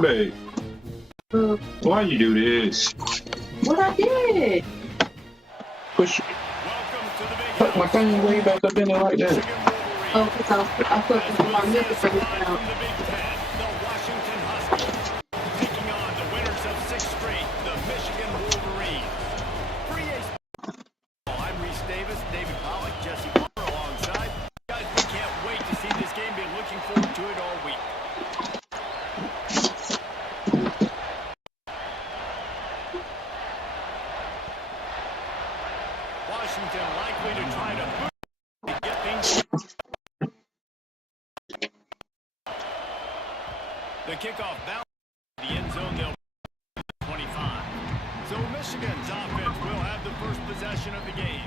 Babe, why you do this? What I did? Push put my thing way back up in there like that. Oh, because I put my milk face down. The kickoff bounce the end zone. They'll 25. So Michigan's offense will have the first possession of the game.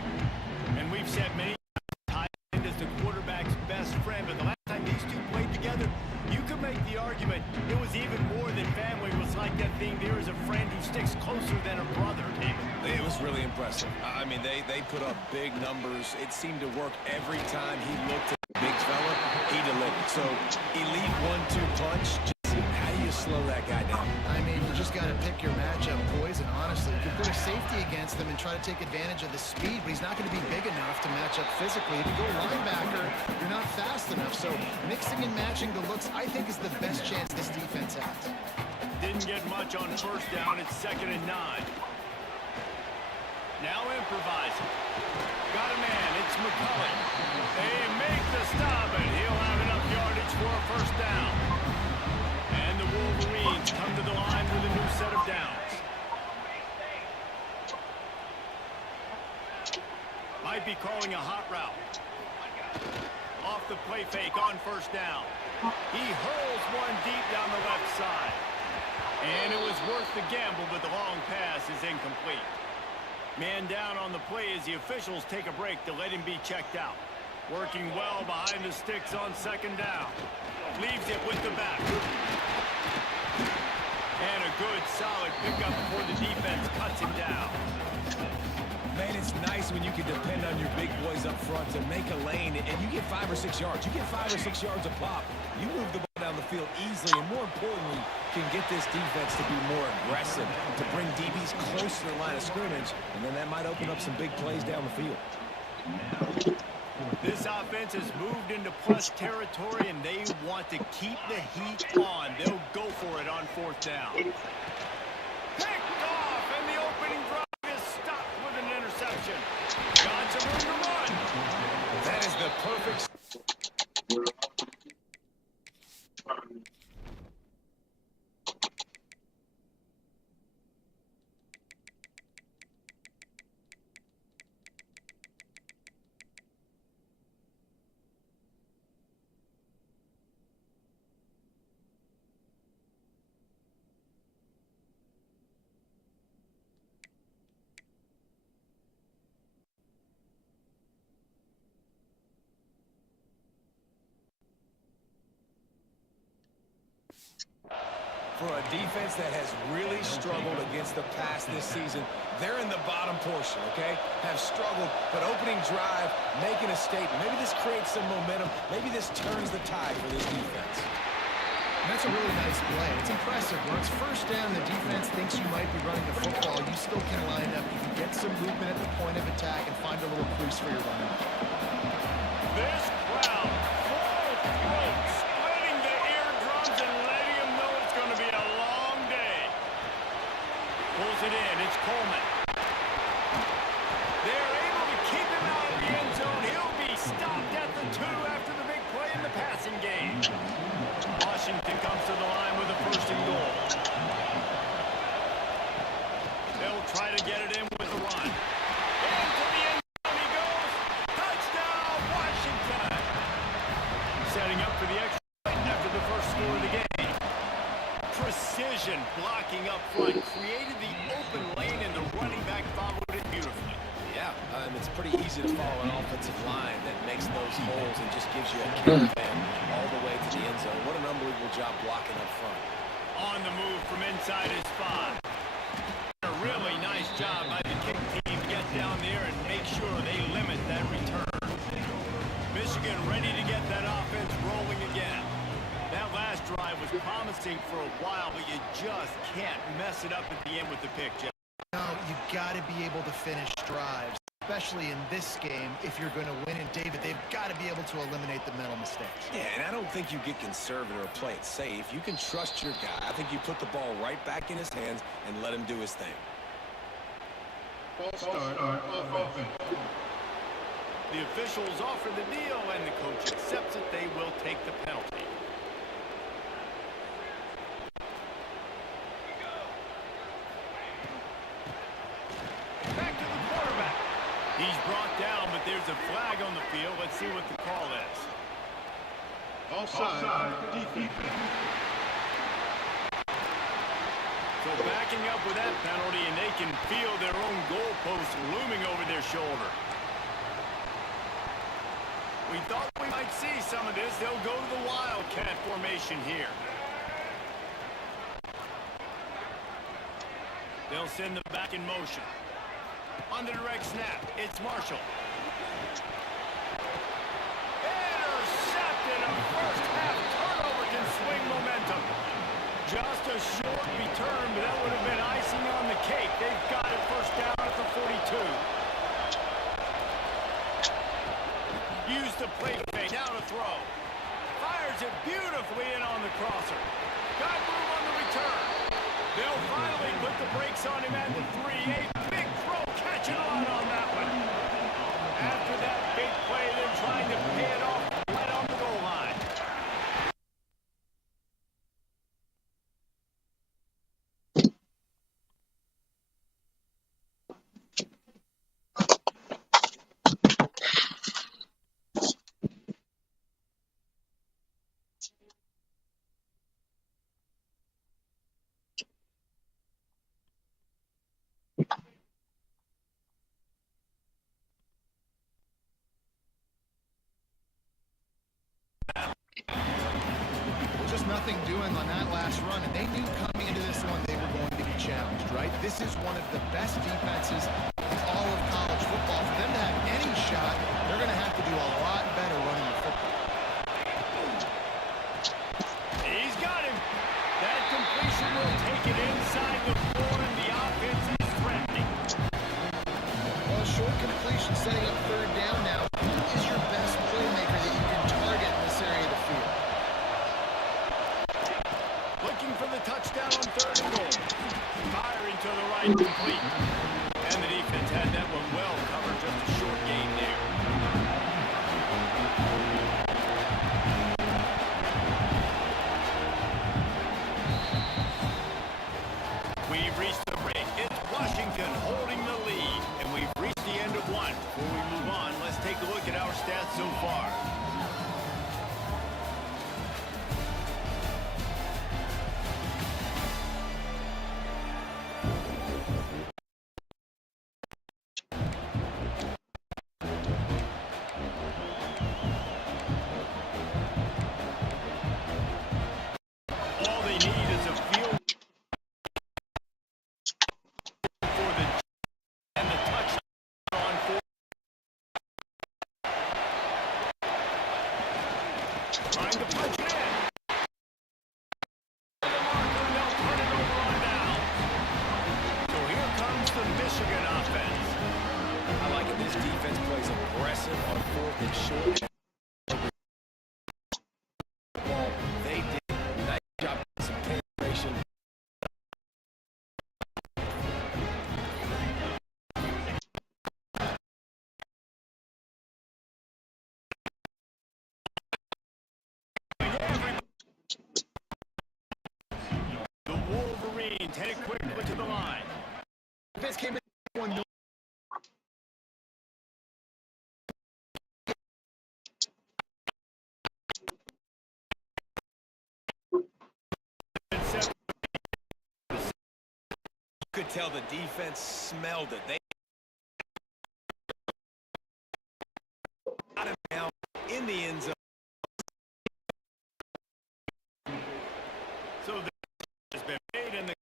And we've said many times tight end is the quarterback's best friend. But the last time these two played together, you could make the argument it was even more than family. It was like that thing there is a friend who sticks closer than a brother, David. It was really impressive. I mean, they put up big numbers. It seemed to work every time he looked at the big fella. He delivered. So elite 1-2 punch. How do you slow that guy down? I mean, you just got to pick your matchup poison, honestly. You can put a safety against him and try to take advantage of the speed, but he's not going to be big enough to match up physically. If you go linebacker, you're not fast enough. So mixing and matching the looks, I think, is the best chance this defense has. Didn't get much on first down. It's 2nd and 9. Now improvising. Got a man. It's McCullough. They make the stop, and he'll have enough yardage for a first down. And the Wolverines come to the line with a new set of downs. Might be calling a hot route. Off the play fake on first down. He hurls one deep down the left side. And it was worth the gamble, but the long pass is incomplete. Man down on the play as the officials take a break to let him be checked out. Working well behind the sticks on 2nd down. Leaves it with the back. And a good, solid pickup before the defense cuts him down. Man, it's nice when you can depend on your big boys up front to make a lane, and you get 5 or 6 yards. You get 5 or 6 yards a pop. You move the ball down the field easily, and more importantly, can get this defense to be more aggressive, to bring DBs close to the line of scrimmage, and then that might open up some big plays down the field. This offense has moved into plus territory, and they want to keep the heat on. They'll go for it on 4th down. Picked off, and the opening drive is stopped with an interception. Got some room to run. That is the perfect... For a defense that has really struggled against the pass this season, they're in the bottom portion, okay? Have struggled, but opening drive, making a statement. Maybe this creates some momentum. Maybe this turns the tide for this defense. And that's a really nice play. It's impressive. When it's first down, the defense thinks you might be running the football. You still can line up. You can get some movement at the point of attack and find a little crease for your running. This crowd, full throat, splitting the eardrums and letting them know it's going to be a long day. Pulls it in. It's Coleman. They're able to keep him out of the end zone. He'll be stopped at the 2 after the big play in the passing game. Washington comes to the line with a 1st and goal. They'll try to get it in with a run. Into the end zone he goes. Touchdown, Washington. Setting up for the extra point after the first score of the game. Precision blocking up front. Created the open lane and the running back followed it beautifully. Yeah, it's pretty easy to follow an offensive line that makes those holes and just gives you a caravan all the way to the end zone. What an unbelievable job blocking up front. On the move from inside his spot. A really nice job by the kick team. Get down there and promising for a while, but you just can't mess it up at the end with the pick, Jeff. No, you got to be able to finish drives, especially in this game. If you're going to win, and David, they've got to be able to eliminate the mental mistakes. Yeah, and I don't think you get conservative or play it safe. You can trust your guy. I think you put the ball right back in his hands and let him do his thing. False start on offense. The officials offer the deal, and the coach accepts it. They will take the penalty. Back to the quarterback. He's brought down, but there's a flag on the field. Let's see what the call is. Offside. Defense. So backing up with that penalty, and they can feel their own goalpost looming over their shoulder. We thought we might see some of this. They'll go to the Wildcat formation here. They'll send them back in motion. On the direct snap, it's Marshall. Intercepted. A first half turnover can swing momentum. Just a short return, but that would have been icing on the cake. They've got it first down at the 42. Use the play fake. Now to throw. Fires it beautifully in on the crosser. Got room on the return. They'll finally put the brakes on him at the 3. A big throw, catching on that one. After that big play, they're trying to pay it off right on the goal line. Just nothing doing on that last run, and they knew coming into this one they were going to be challenged, right? This is one of the best defenses in all of college football. For them to have any shot, they're going to have to do a lot better running the football. He's got him. That completion will take it inside the 4, and the offense is threatening. Well, short completion setting up third down now. Who is your best playmaker that you can target in this area of the field? Looking for the touchdown on 3rd and goal. Firing to the right, complete. And the defense had that one well covered, just a short gain there. We've reached the break. It's Washington holding the lead. And we've reached the end of one. Before we move on, let's take a look at our stats so far. All they need is a field for the and the touch on 4. Trying to punch it in. The marker, and they'll turn it over on down. So here comes the Michigan offense. I like it. This defense plays aggressive on 4th and short. They did a nice job with some penetration. The Wolverines headed quickly to the line. Defense came in 1-0. You could tell the defense smelled it. They got him down in the end zone. So the has been made in the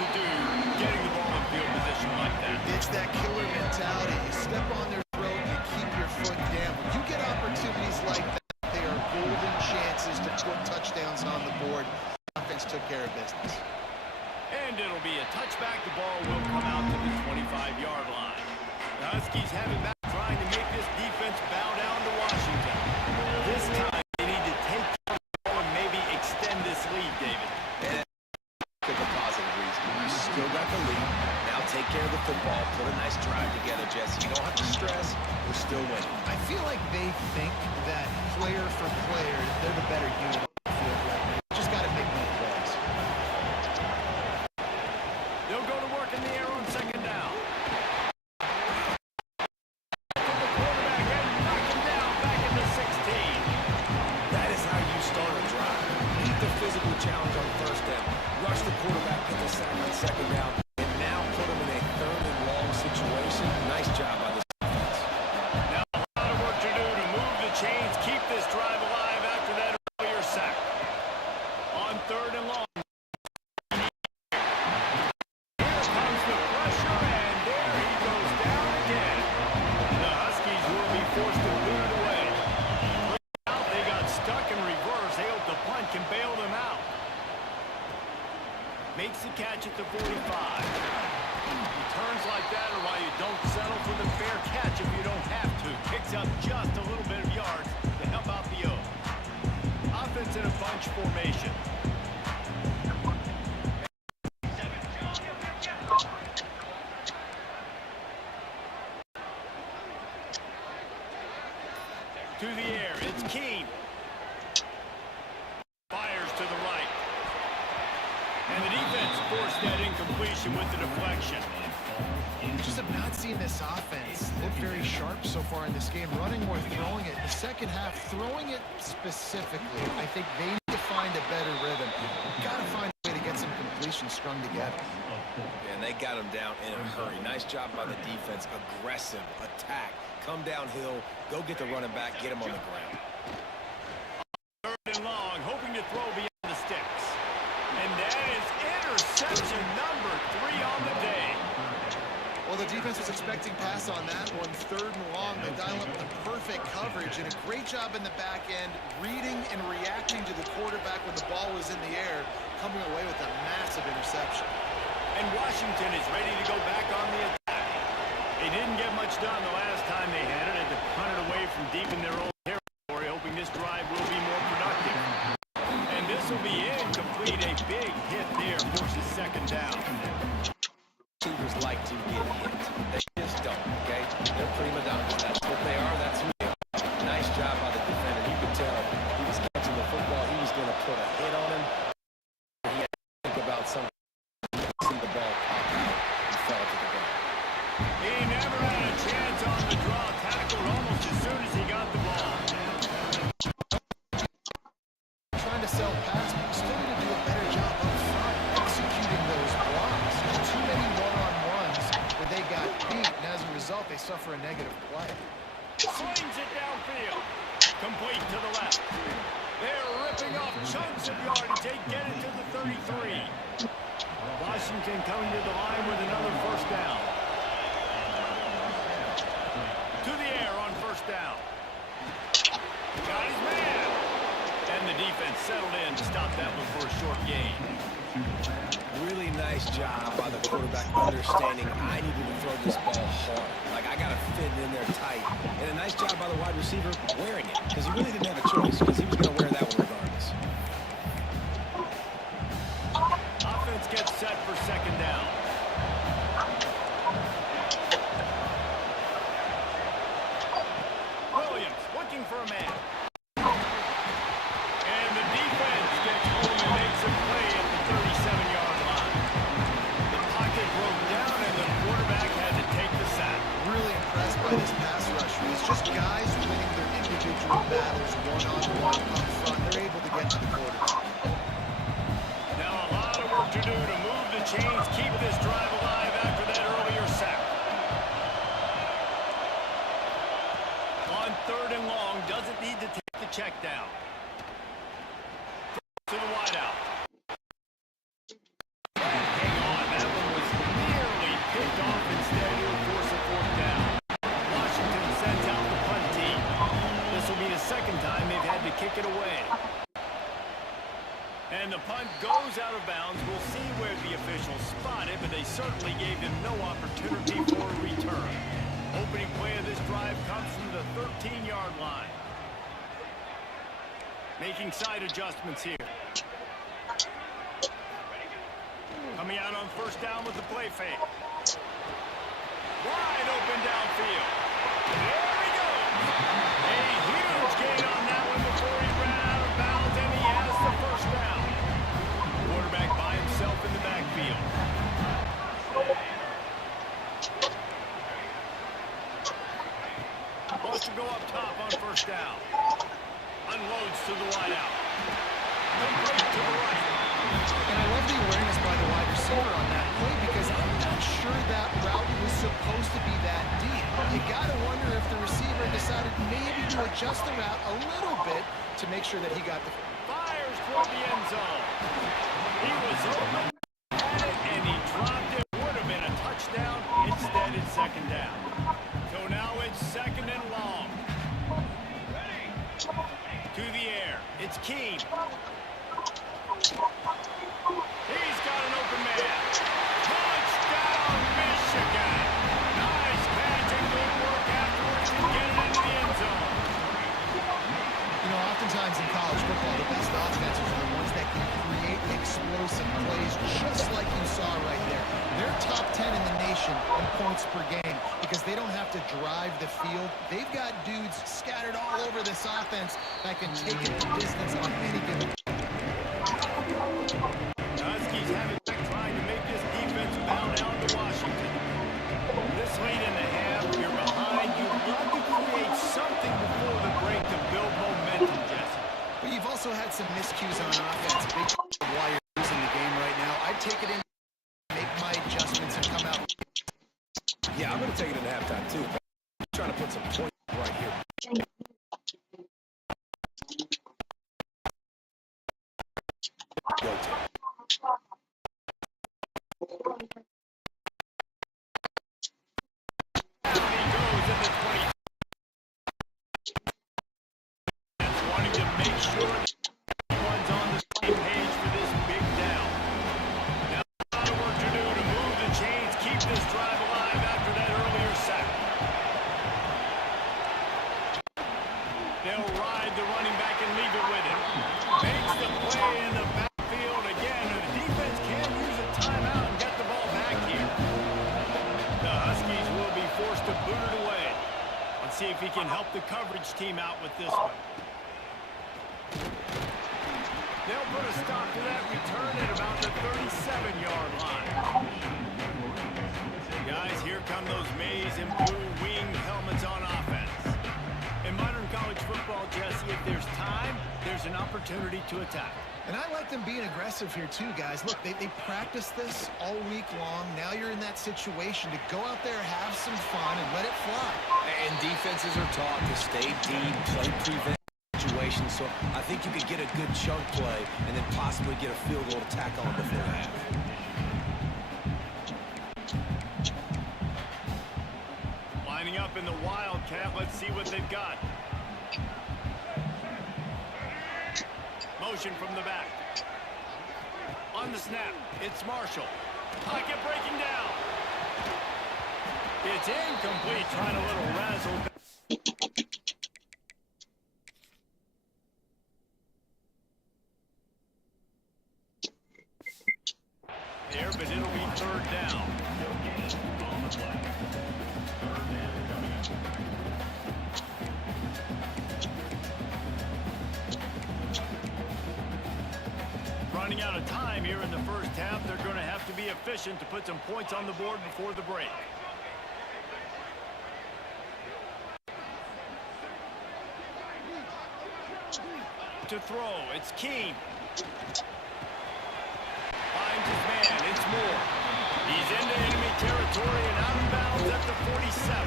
to do getting the ball in field position like that. It's that killer mentality. You step on their throat, you keep your foot down. When you get opportunities like that, they are golden chances to put touchdowns on the board. The offense took care of business. And it'll be a touchback. The ball will come out to the 25-yard line. The Huskies have it back, trying to make this defense bow down to Washington. This time, they need to take the ball and maybe extend this lead, David. And for the positive reason. You still got the lead. Now take care of the football. Put a nice drive together, Jesse. You don't have to stress. We're still winning. I feel like they think that player for player, they're the better unit on the field right now. Just got to make more plays. They'll go to work in the air on second down. Physical challenge on first down. Rush the quarterback, get the sack on second down, and now put him in a third and long situation. Nice job by this defense. Now a lot of work to do to move the chains, keep this drive alive after that earlier sack. On third and long. Here comes the pressure, and there he goes down again. The Huskies will be forced to clear it away. They got stuck in reverse. They hope the punt can bail them out. Makes the catch at the 45. Returns like that are why you don't settle for the fair catch if you don't have to. Picks up just a little bit of yards to help out the O. Offense in a bunch formation. To the air, it's Keene. Fires to the right. And the defense forced that incompletion with the deflection. Just have not seen this offense look very sharp so far in this game. Running more, throwing it. The second half, throwing it specifically. I think they need to find a better rhythm. Got to find a way to get some completions strung together. And they got him down in a hurry. Nice job by the defense. Aggressive attack. Come downhill. Go get the running back. Get him on the ground. Third and long, hoping to throw beyond the sticks. And that is interception number 3 on the day. Well, the defense was expecting pass on that one. Third and long, they dial up the perfect coverage and a great job in the back end, reading and reacting to the quarterback when the ball was in the air, coming away with a massive interception. And Washington is ready to go back on the attack. They didn't get much done the last time they had it, and to punt it away from deep in their own territory, hoping this drive will be more productive. And this will be incomplete. A big hit there forces second down. Receivers like to get hit. They just don't, okay? They're prima donnas. That's what they are. That's who they are. Nice job by the defender. You could tell he was catching the football. He was going to put a hit on him. He had to think about something. See the ball pop out and fell to the ground. He never had a chance on the draw. Tackled almost as soon as he got the ball. Trying to sell pass, but still need to do a better job up front executing those blocks. Too many one-on-ones where they got beat, and as a result, they suffer a negative play. Swings it downfield. Complete to the left. They're ripping off chunks of yardage. They get it to the 33. Washington coming to the line with another first down. To the air on first down. Got his man. And the defense settled in to stop that one for a short gain. Really nice job by the quarterback understanding I needed to throw this ball hard. Like, I got to fit it in there tight. And a nice job by the wide receiver wearing it, because he really didn't have a choice, because he was going to wear that one regardless. Offense gets set for second down. Williams looking for a man. And the defense gets home and makes a play at the 37-yard line. The pocket broke down and the quarterback had to take the sack. Really impressed by this pass rush. It's just guys winning their individual battles one-on-one up front. They're able to get to the quarterback. Now a lot of work to do to move the chains, keep this drive alive after that earlier sack. On third and long, doesn't need to take the check down. To the wideout. Hang on, the punt goes out of bounds. We'll see where the officials spot it, but they certainly gave him no opportunity for a return. Opening play of this drive comes from the 13-yard line. Making side adjustments here. Coming out on first down with the play fake. Wide open downfield. There he goes. A huge gain on that one before he ran out of bounds, and he has the first down. Quarterback by himself in the backfield. Wants to go up top on first down. Unloads to the wide out. Complete to the right. And I love the awareness by the wide receiver on that play because I'm not sure that route was supposed to be that deep. You got to wonder if the receiver decided maybe to adjust the route a little bit to make sure that he got the... Fires toward the end zone. He was open, and he dropped it. Would have been a touchdown. Instead, it's second down. So now it's second and long. To the air. It's Keene. He's got an open man. Touchdown, Michigan. Nice catch and good work afterwards to get it into the end zone. You know, oftentimes in college football, the best offenses are the ones that can create explosive plays, just like you saw right there. They're top 10 in the nation in points per game because they don't have to drive the field. They've got dudes scattered all over this offense that can take it the distance on any given. Huskies have it back trying to make this defense bow down to Washington. This late in the half, you're behind. You'd love to create something before the break to build momentum, Jesse. But you've also had some miscues on offense. Big why you're losing the game right now. I'd take it in, make my adjustments, and come out. Yeah, I'm going to take it in halftime, too. I'm trying to put some points right here. Go to. Down he goes in the 20. That's wanting to make sure everyone's on the same page for this big down. Now, a lot of work to do to move the chains, keep this drive alive after that earlier sack. They'll ride the running back and leave it with him. Makes the play in the backfield again, and the defense can use a timeout and get the ball back here. The Huskies will be forced to boot it away. Let's see if he can help the coverage team out with this one. They'll put a stop to that return at about the 37-yard line. Guys, here come those maize and blue winged helmets on offense. In modern college football, Jesse, if there's time, there's an opportunity to attack. And I like them being aggressive here too, guys. Look, they practiced this all week long. Now you're in that situation to go out there, have some fun, and let it fly. And defenses are taught to stay deep, play prevent situations. So I think you could get a good chunk play and then possibly get a field goal to tack on before half. Lining up in the Wildcat. Let's see what they've got. Motion from the back. On the snap, it's Marshall. Pocket breaking down. It's incomplete, trying a little razzle. There, but it'll be third down. On the play. Running out of time here in the first half. They're going to have to be efficient to put some points on the board before the break. To throw, it's Keene. Finds his man, it's Moore. He's into enemy territory and out of bounds at the 47.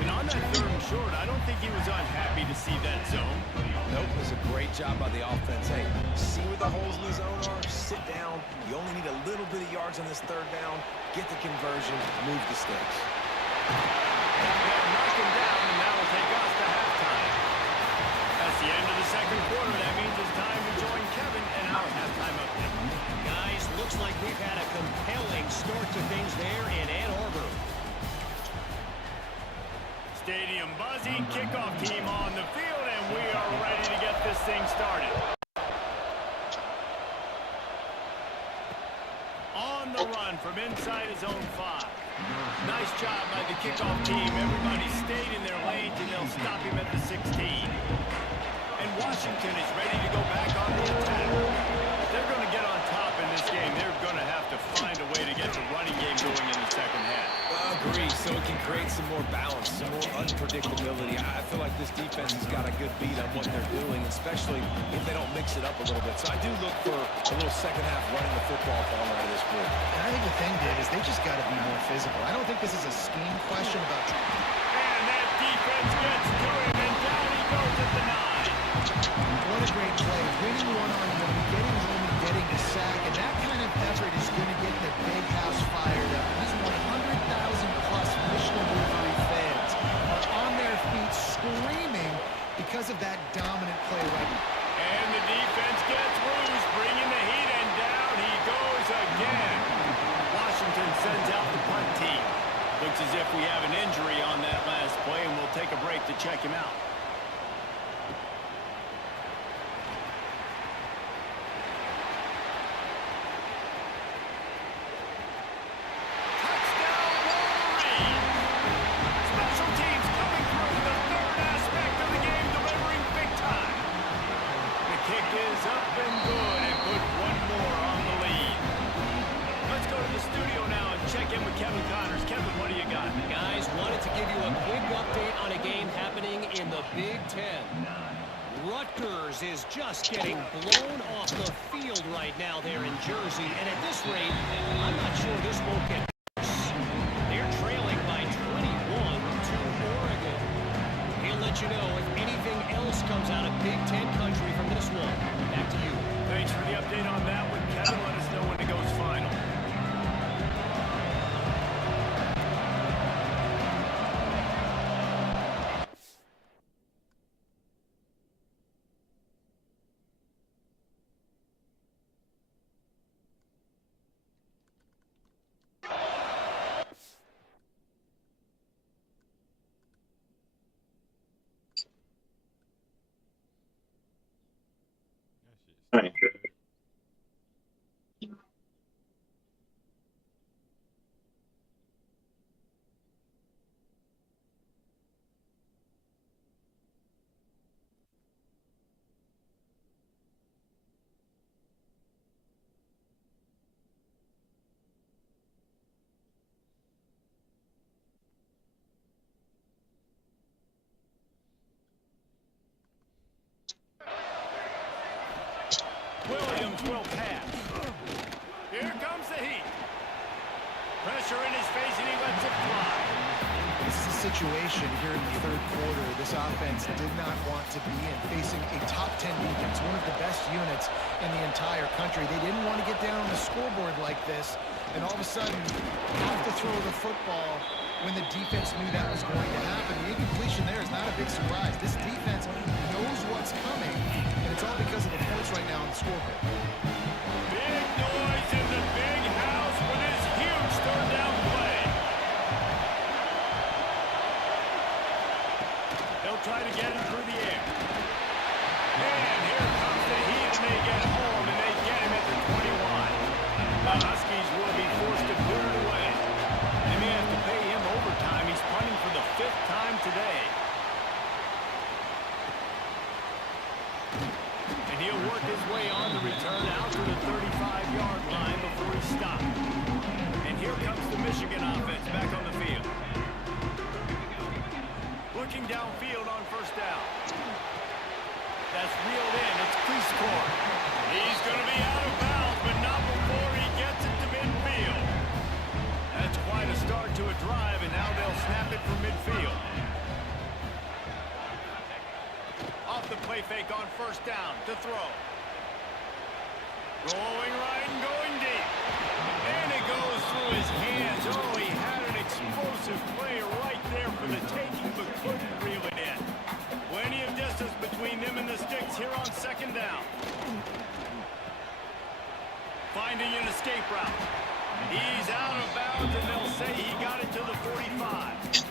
And on that third and short, I don't think he was unhappy to see that zone. Nope, it was a great job by the offense. Hey, see where the holes in the zone are, sit down. You only need a little bit of yards on this third down. Get the conversion, move the sticks. They'll knock him down, and that'll take us to halftime. As the end of the second quarter. That means it's time to join Kevin and our halftime update. Guys, looks like we've had a compelling start to things there in Ann Arbor. Stadium buzzing, kickoff team on the field, and we are ready to get this thing started. On the run from inside his own 5. Nice job by the kickoff team. Everybody stayed in their lanes, and they'll stop him at the 16. And Washington is ready to go back on the attack. If they're going to get on top in this game, they're going to have to find a way to get the running game going in the second half. Agree, so it can create some more balance, some more unpredictability. I feel like this defense has got a good beat on what they're doing, especially if they don't mix it up a little bit. So I do look for a little second half running the football falling out of this group. And I think the thing, Dave, is they just got to be more physical. I don't think this is a scheme question about... And that defense gets to him, and down he goes at the 9. What a great play. Winning one-on-one, getting home and getting a sack, and that kind of effort is going to get the big house fired up. These 100,000-plus Michigan Wolverine fans are on their feet screaming because of that dominant play right now. And the defense gets loose, bringing the heat, and down he goes again. Washington sends out the punt team. Looks as if we have an injury on that last play, and we'll take a break to check him out. Rutgers is just getting blown off the field right now there in Jersey, and at this rate, I'm not sure this won't get worse. They're trailing by 21 to Oregon. He'll let you know if anything else comes out of Big Ten country from this one. Back to you. Thanks for the update on that one, Kevin. Let us know when it goes final. Thank you. Williams will pass. Here comes the heat. Pressure in his face, and he lets it fly. This is a situation here in the third quarter this offense did not want to be in, facing a top 10 defense, one of the best units in the entire country. They didn't want to get down on the scoreboard like this, and all of a sudden have to throw the football when the defense knew that was going to happen. The incompletion there is not a big surprise. This defense knows what's coming, and it's all because of the points right now on the scoreboard. Big noise in the big house for this huge third down play. They'll try to get it through the air. And here comes the heat, and they get home, and they get him at the 21. The Huskies will be forced to clear it away. They may have to pay him overtime. He's punting for the 5th time today. And he'll work his way on the return out to the 35-yard line before he stops. And here comes the Michigan offense back on the field. Looking downfield on first down. That's reeled in. It's Cleescore. He's going to be out of bounds, but not before he gets it to midfield. That's quite a start to a drive, and now they'll snap it from midfield. Off the play fake on first down to throw. Rolling right and going deep. And it goes through his hands. Oh, he had an explosive play right there for the taking, but couldn't reel it in. Plenty of distance between them and the finding an escape route. He's out of bounds, and they'll say he got it to the 45.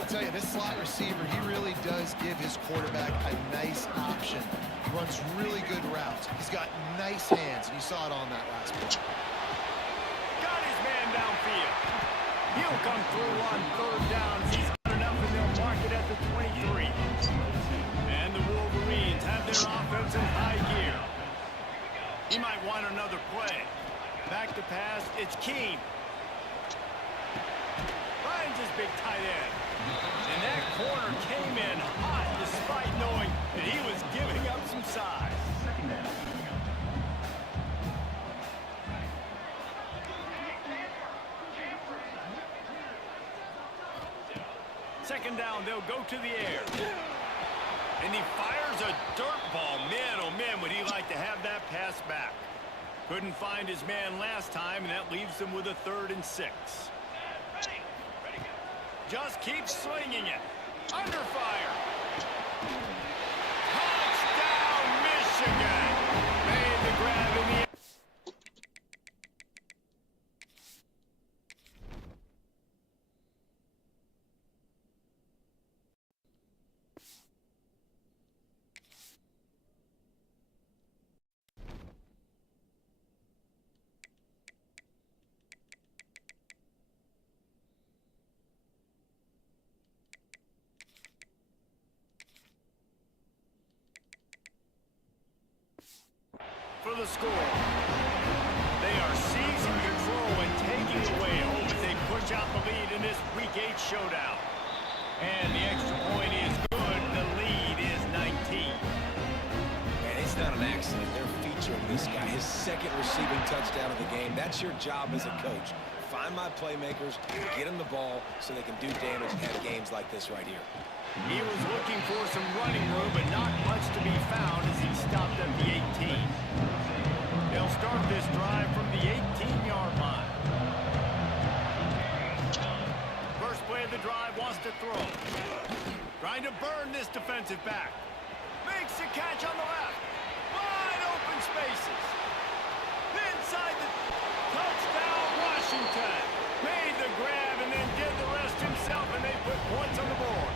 I'll tell you, this slot receiver, he really does give his quarterback a nice option. He runs really good routes. He's got nice hands, and you saw it on that last play. Got his man downfield. He'll come through on third down. He's got enough, and they'll mark it at the 23. And the Wolverines have their offense in high gear. He might want another play. Back to pass, it's Keene. Finds his big tight end. And that corner came in hot despite knowing that he was giving up some size. Second down, they'll go to the air. And he fires a dirt ball. Man, oh man, would he like to have that pass back. Couldn't find his man last time, and that leaves him with a 3rd and 6. Just keep swinging it. Under fire. Touchdown, Michigan. Made the grab in the air. For the score. They are seizing control and taking away home as they push out the lead in this Week 8 showdown. And the extra point is good. The lead is 19. And it's not an accident. They're featuring this guy. His 2nd receiving touchdown of the game. That's your job as a coach. Find my playmakers, get them the ball so they can do damage and have games like this right here. He was looking for some running room, but not much to be found as he stopped at the 18. They'll start this drive from the 18-yard line. First play of the drive wants to throw. Trying to burn this defensive back. Makes the catch on the left. Wide open spaces. Inside the touchdown, Washington. Made the grab and then did the rest himself, and they put points on the board.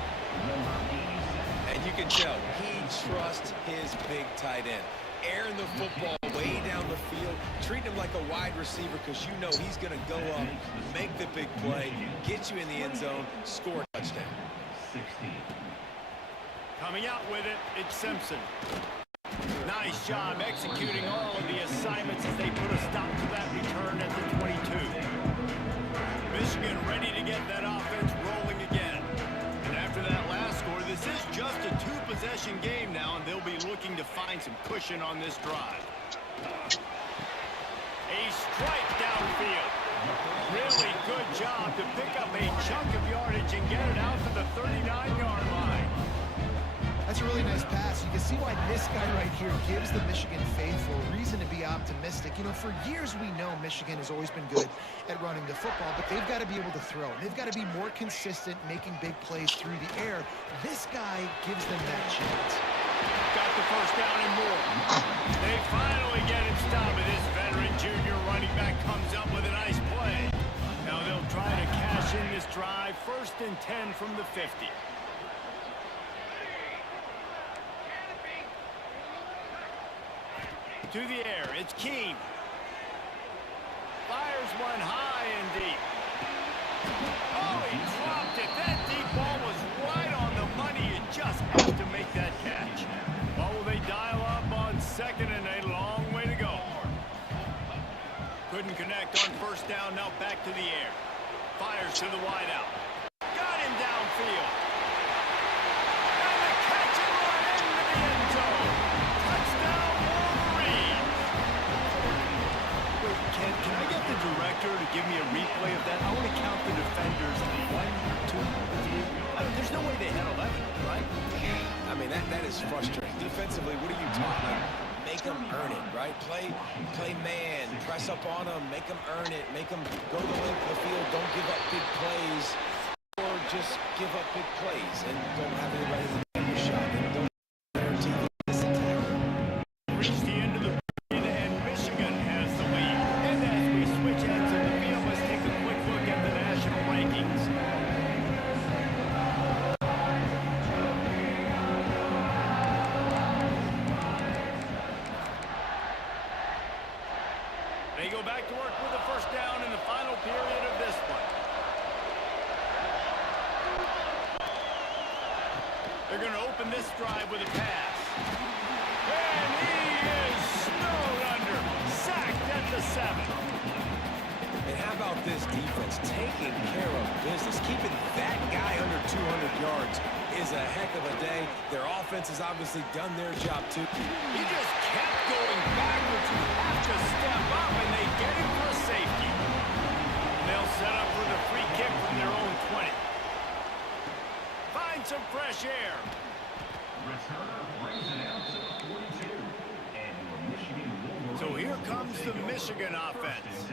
And you can tell he trusts his big tight end. Airing the football way down the field, treating him like a wide receiver because you know he's going to go up, make the big play, get you in the end zone, score a touchdown. Coming out with it, it's Simpson. Nice job executing all of the assignments as they put a stop to that return at the 22. Michigan ready to get that offense rolling again. And after that last score, this is just a 2-possession game now, and they'll be looking to find some cushion on this drive. A strike downfield. Really good job to pick up a chunk of yardage and get it out to the 39-yard line. That's a really nice pass. You can see why this guy right here gives the Michigan faithful reason to be optimistic. You know, for years we know Michigan has always been good at running the football, but they've got to be able to throw. They've got to be more consistent making big plays through the air. This guy gives them that chance. Got the first down and more. They finally get him stopped, but this veteran junior running back comes up with a nice play. Now they'll try to cash in this drive. 1st and 10 from the 50. To the air, it's Keene. Fires one high and deep. Oh, he dropped it. That deep ball was right on the money. It just had to make that catch. Well, will they dial up on 2nd and a long way to go? Couldn't connect on 1st down. Now back to the air. Fires to the wideout. Got him downfield. And the catch and run into the end zone. Touchdown, Wolverines. Wait, can I get the director to give me a replay of that? I want to count the defenders. 1, 2, 3. I mean, there's no way they had 11, right? I mean, that is frustrating. Defensively, what are you talking about? Make them earn it, right? Play man, press up on them, make them earn it, make them go the length of the field, don't give up big plays, or just give up big plays and don't have anybody to take a shot and don't guarantee this attack. Reach the end of the period, and Michigan has the lead. with a first down in the final period of this one. They're going to open this drive with a pass. And he is snowed under. Sacked at the 7. And how about this defense taking care of business? Keeping that guy under 200 yards is a heck of a day. Their offense has obviously done their job too. He just kept going backwards. You have to step up, and they get him for a safety. And they'll set up for the free kick from their own 20. Find some fresh air. So here comes the Michigan offense.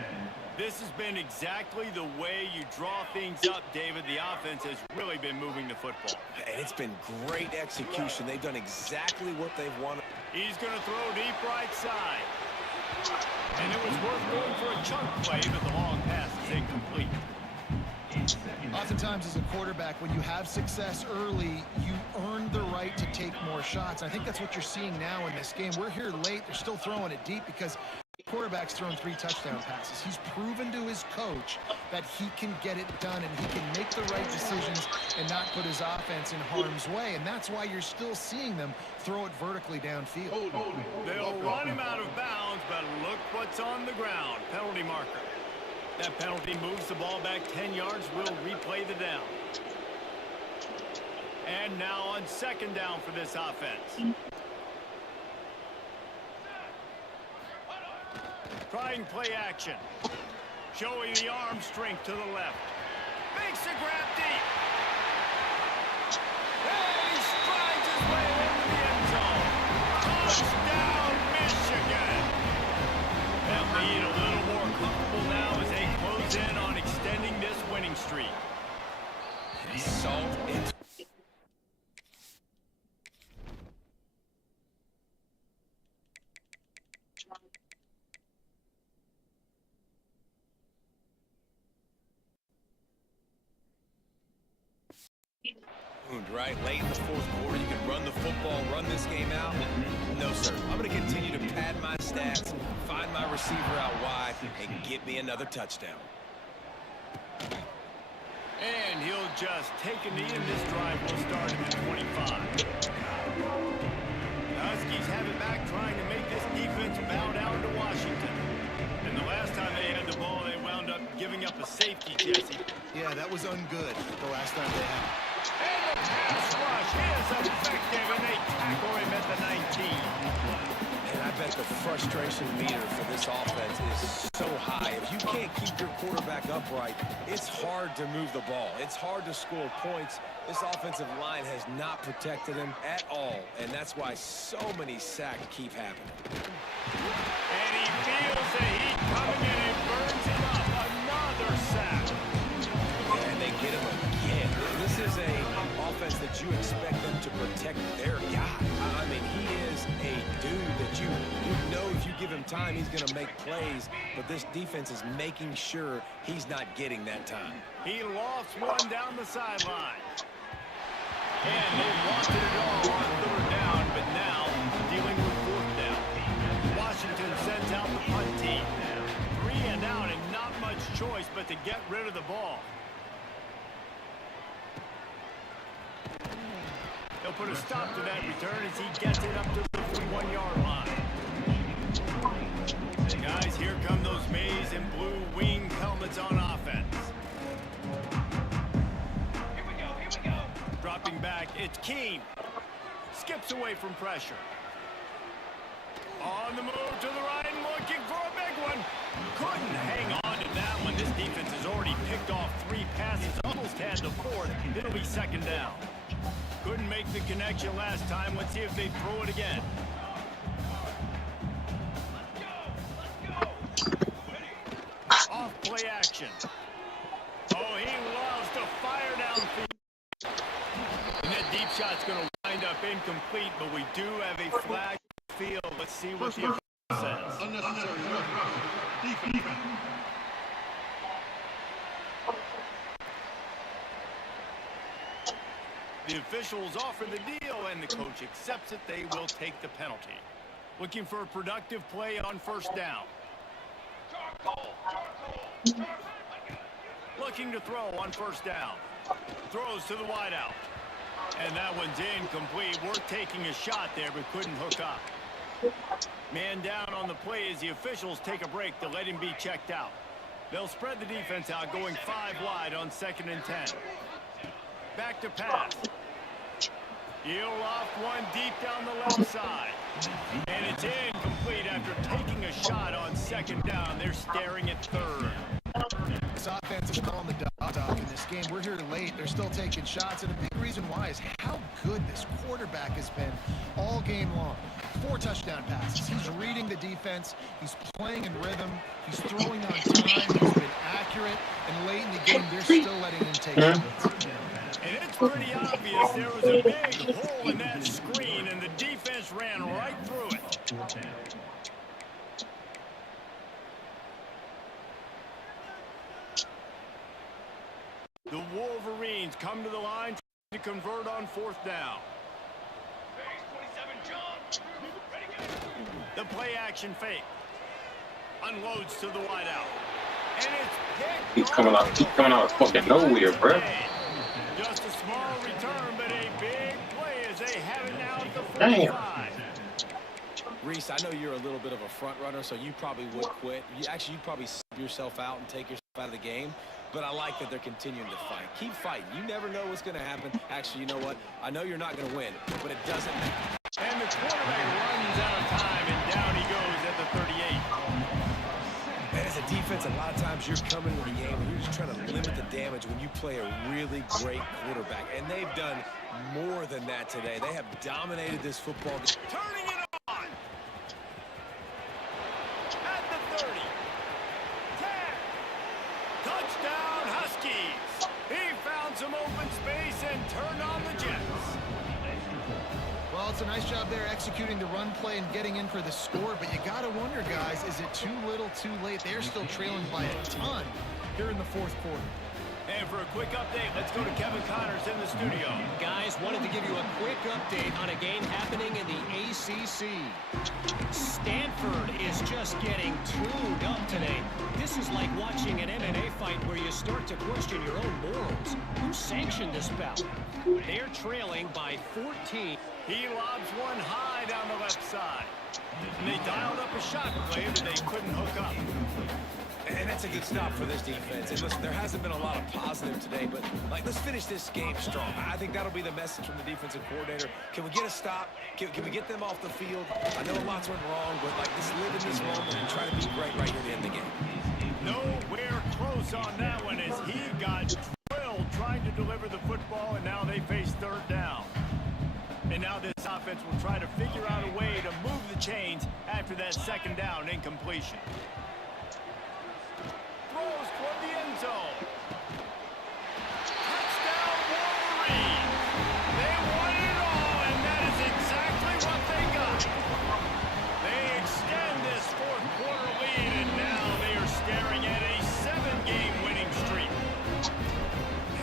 This has been exactly the way you draw things up, David. The offense has really been moving the football. And it's been great execution. They've done exactly what they've wanted. He's going to throw deep right side. And it was worth going for a chunk play, but the long pass is incomplete. Oftentimes as a quarterback, when you have success early, you earn the right to take more shots. I think that's what you're seeing now in this game. We're here late. They're still throwing it deep because the quarterback's thrown 3 touchdown passes. He's proven to his coach that he can get it done and he can make the right decisions and not put his offense in harm's way. And that's why you're still seeing them throw it vertically downfield. They'll run him out of bounds, but look what's on the ground. Penalty marker. That penalty moves the ball back 10 yards. We'll replay the down. And now on second down for this offense. Trying play action. Showing the arm strength to the left. Makes a grab deep. And he strides his way into the end zone. Touchdown, Michigan. They'll need a little more comfortable now as they close in on extending this winning streak. Salt into right late in the fourth quarter. You can run the football, run this game out. No, sir. I'm going to continue to pad my stats, find my receiver out wide, and get me another touchdown. And he'll just take a knee, and this drive will start at the 25. The Huskies have it back, trying to make this defense bow down to Washington. And the last time they had the ball, they wound up giving up a safety, Jesse. Yeah, that was ungood the last time they had it. And the pass rush is effective, and they tackle him at the 19. And I bet the frustration meter for this offense is so high. If you can't keep your quarterback upright, it's hard to move the ball. It's hard to score points. This offensive line has not protected him at all, and that's why so many sacks keep happening. And he feels the heat coming in and burns him up. Another sack. And they get him again. This is a offense that you expect them to protect their guy. I mean, he is a dude that you know if you give him time, he's going to make plays. But this defense is making sure he's not getting that time. He lofts one down the sideline. And they wanted it all on third down, but now dealing with fourth down. Washington sends out the punt team. 3 and out, and not much choice but to get rid of the ball. They'll put a stop to that return as he gets it up to the 41-yard line. Guys, here come those maize and blue wing helmets on offense. Here we go. Dropping back, it's Keene. Skips away from pressure. On the move to the right, looking for a big one. Couldn't hang on to that one. This defense has already picked off 3 passes, almost had the 4th. It'll be second down. Couldn't make the connection last time. Let's see if they throw it again. Off play action. Oh, he loves to fire downfield. And that deep shot's going to wind up incomplete, but we do have a flag field. Let's see what the official says. Unnecessary. The officials offer the deal, and the coach accepts it. They will take the penalty. Looking for a productive play on first down. looking to throw on first down. Throws to the wideout. And that one's incomplete. We're taking a shot there, but couldn't hook up. Man down on the play as the officials take a break to let him be checked out. They'll spread the defense out, going 5 wide on 2nd and 10. Back to pass. He'll loft one deep down the left side. And it's incomplete after taking a shot on 2nd down. They're staring at 3rd. This offense is calling the dog in this game. We're here late. They're still taking shots, and a big reason why is how good this quarterback has been all game long. 4 touchdown passes. He's reading the defense. He's playing in rhythm. He's throwing on time. He's been accurate. And late in the game, they're still letting him take shots. And it's pretty obvious there was a big hole in that screen, and the defense ran right through it. The Wolverines come to the line to convert on 4th down. The play action fake. Unloads to the wideout. And it's picked. He's coming out of fucking nowhere, bro. Just a small return, but a big play as they have it now at the 45. Damn. Reese, I know you're a little bit of a front runner, so you probably would quit. You'd probably sub yourself out and take yourself out of the game. But I like that they're continuing to fight. Keep fighting. You never know what's going to happen. Actually, you know what? I know you're not going to win, but it doesn't matter. And the quarterback runs out of time, and down he goes at the 38. And as a defense, a lot of times you're coming to the game and you're just trying to limit the damage when you play a really great quarterback. And they've done more than that today. They have dominated this football game. Turning it on. At the 30. 10. Touchdown, Huskies. He found some open space and turned on the Jets. Well, it's a nice job there executing the run play and getting in for the score, but you got to wonder, guys, is it too little, too late? They're still trailing by a ton here in the 4th quarter. And for a quick update, let's go to Kevin Connors in the studio. Guys, wanted to give you a quick update on a game happening in the ACC. Stanford is just getting tuned up today. This is like watching an MMA fight where you start to question your own morals. Who sanctioned this bout? They're trailing by 14. He lobs one high down the left side. And they dialed up a shot play, but they couldn't hook up. And that's a good stop for this defense. And listen, there hasn't been a lot of positive today, but let's finish this game strong. I think that'll be the message from the defensive coordinator. Can we get a stop? Can we get them off the field? I know lots went wrong, but let's live in this moment and try to be great right here at the end of the game. Nowhere close on that one as he got drilled trying to deliver the football, and now they face 3rd down. And now this offense will try to figure out a way to move the chains after that 2nd down incompletion. Throws toward the end zone. Touchdown, Wolverines. They won it all, and that is exactly what they got. They extend this 4th quarter lead, and now they are staring at a 7-game winning streak.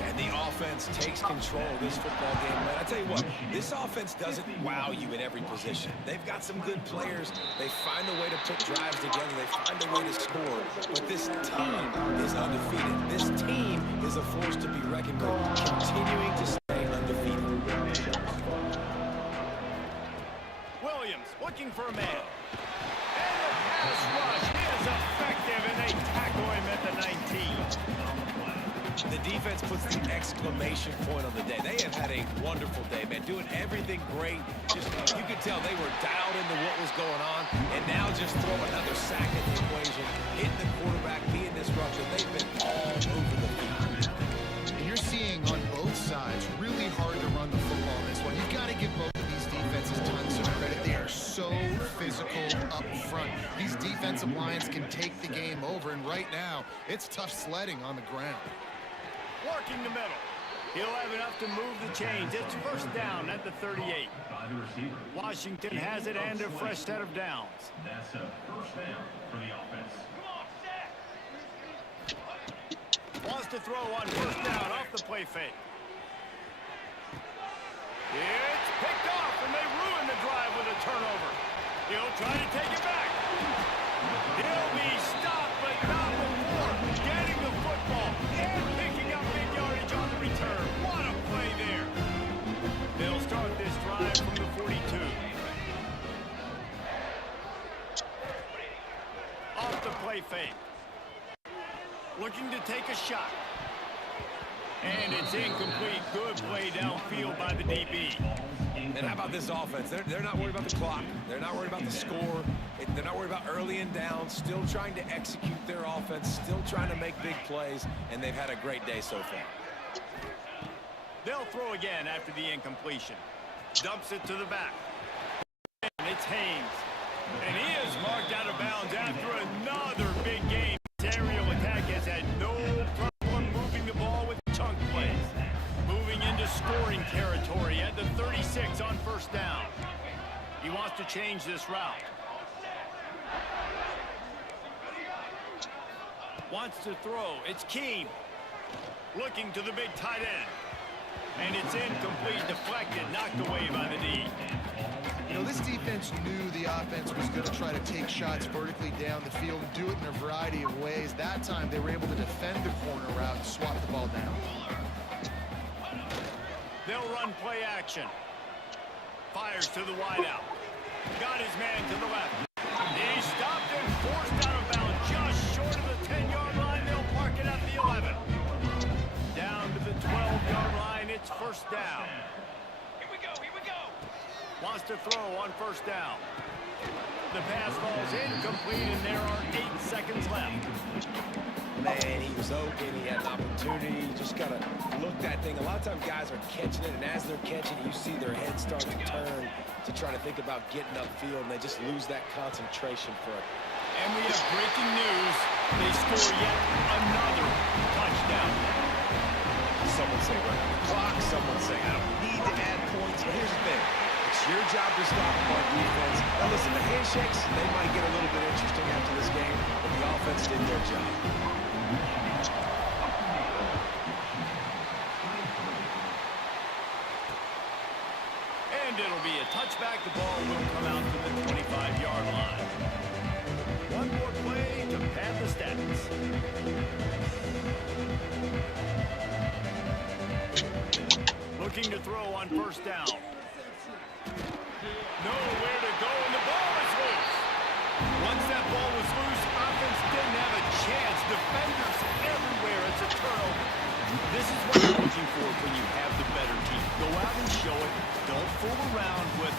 And the offense takes control of this football game. Man, I tell you what, this offense doesn't wow you in every position. They've got some good players. They find a way to put drives together. They find a way to score. But this team is undefeated. This team is a force to be reckoned with, continuing to stay undefeated. Williams looking for a man. And the pass rush is effective, and they tackle him at the 19. The defense puts the exclamation point on the day. They have had a wonderful day, man. Doing everything great. Just, you could tell they were dialed into what was going on. And now just throw another sack at the equation. Hitting the quarterback, being disruptive. They've been all over the field. And you're seeing on both sides really hard to run the football in this one. You've got to give both of these defenses tons of credit. They are so physical up front. These defensive lines can take the game over. And right now, it's tough sledding on the ground. Working the middle. He'll have enough to move the chains. It's 1st down at the 38. Washington has it and a fresh set of downs. That's a 1st down for the offense. Wants to throw on 1st down off the play fake. It's picked off, and they ruin the drive with a turnover. He'll try to take it back. He'll be stopped, but not before getting the football and Looking to take a shot. And it's incomplete. Good play downfield by the DB. And how about this offense? They're not worried about the clock. They're not worried about the score. They're not worried about early and down. Still trying to execute their offense. Still trying to make big plays. And they've had a great day so far. They'll throw again after the incompletion. Dumps it to the back. And it's Haynes. And he is marked out of bounds after another big game. This aerial attack has had no problem moving the ball with chunk plays. Moving into scoring territory at the 36 on first down. He wants to change this route. Wants to throw. It's Keene. Looking to the big tight end. And it's incomplete, deflected, knocked away by the D. You know, this defense knew the offense was going to try to take shots vertically down the field and do it in a variety of ways. That time, they were able to defend the corner route and swat the ball down. They'll run play action. Fires to the wideout. Got his man to the left. He stopped and forced out of bounds just short of the 10-yard line. They'll park it at the 11. Down to the 12-yard line. It's first down. Here we go. Wants to throw on first down. The pass falls incomplete, and there are 8 seconds left. Man, he was open. He had an opportunity. You just got to look that thing. A lot of times guys are catching it, and as they're catching it, you see their head start to turn to try to think about getting upfield, and they just lose that concentration for it. And we have breaking news. They score yet another touchdown. Someone say run out the clock. Someone say I don't need to add points. But here's the thing. It's your job to stop them on defense. Now listen, the handshakes, they might get a little bit interesting after this game, but the offense did their job. And it'll be a touchback. The ball will come out to the 25-yard line. One more play to pad the stats. Looking to throw on first down. Nowhere to go, and the ball is loose. Once that ball was loose, offense didn't have a chance. Defenders everywhere. It's a turnover. This is what you're looking for when you have the better team. Go out and show it. Don't fool around with